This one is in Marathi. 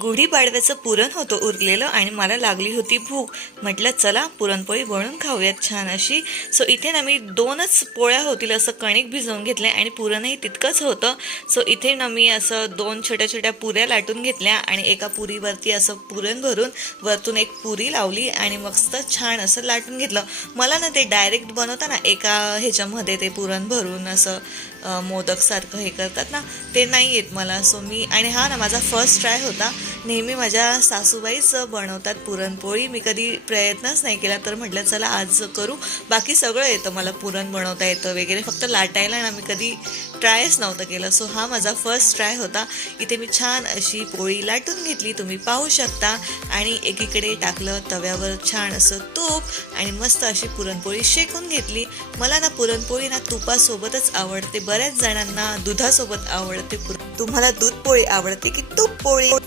गुढीपाडव्याचं पुरण होतं उरलेलं आणि मला लागली होती भूक. म्हटलं चला पुरणपोळी बनवून खाऊयात छान अशी. सो इथे ना मी 2च पोळ्या होतील असं कणिक भिजवून घेतले आणि पुरणही तितकंच होतं. सो इथे ना मी असं 2 छोट्या छोट्या पुऱ्या लाटून घेतल्या आणि एका पुरीवरती असं पुरण भरून वरतून एक पुरी लावली आणि मस्त छान असं लाटून घेतलं. मला ना ते डायरेक्ट बनवताना एका ह्याच्यामध्ये ते पुरण भरून असं मोदक सारखं हे करतात ना, ते नाही येत मला. सो मी आणि हा ना माझा फर्स्ट ट्राय होता. नेहमी माझ्या सासूबाईच बनवतात पुरणपोळी, मी कधी प्रयत्नच नाही केला. तर म्हटलं चला आज करू. बाकी सगळं येतं मला, पुरण बनवता येतं वगैरे, फक्त लाटायला ना मी कधी ट्रायच नव्हतं केलं. सो हा माझा फर्स्ट ट्राय होता. इथे मी छान अशी पोळी लाटून घेतली, तुम्ही पाहू शकता. आणि एकीकडे टाकलं तव्यावर छान असं तूप आणि मस्त अशी पुरणपोळी शेकून घेतली. मला ना पुरणपोळी ना तुपासोबतच आवडते, बऱ्याच जणांना दुधासोबत आवडते. तुम्हाला दूध पोळी आवडते की तूप पोळी?